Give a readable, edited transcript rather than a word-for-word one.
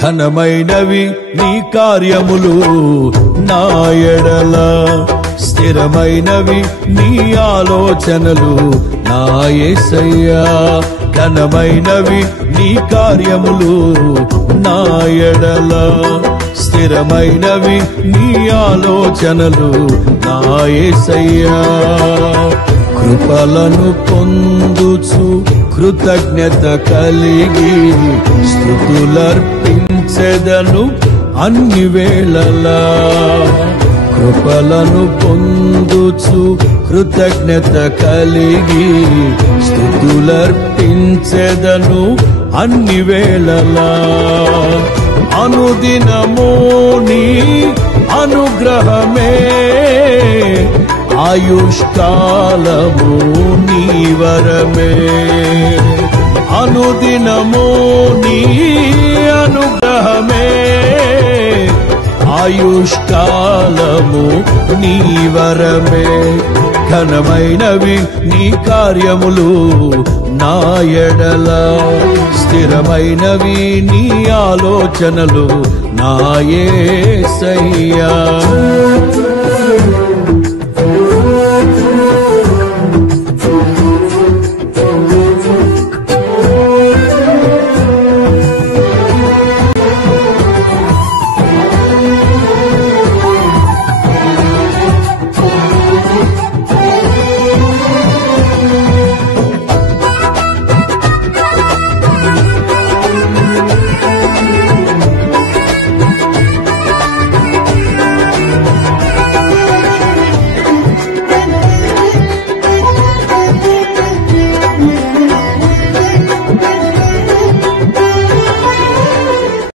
ఘనమైనవి నీ కార్యములు నా ఎడల, స్థిరమైనవి నీ ఆలోచనలు నా యేసయ్యా. ఘనమైనవి నీ కార్యములు నా ఎడల, స్థిరమైనవి నీ ఆలోచనలు నా యేసయ్యా. కృపలను పొందుచు కృతజ్ఞత కలిగి స్తుతులర్పించెదను అన్ని వేళలా. కృపలను పొందుచు కృతజ్ఞత కలిగి స్తుతులర్పించెదను అన్ని వేళలా. అనుదినము నీ అనుగ్రహమే, ఆయుష్కాలము నీ వరమే. అనుదినము నీ అనుగ్రహమే, ఆయుష్కాలము నీ వరమే. ఘనమైనవి నీ కార్యములు నా ఎడల, స్థిరమైనవి నీ ఆలోచనలు నా యేసయ్యా.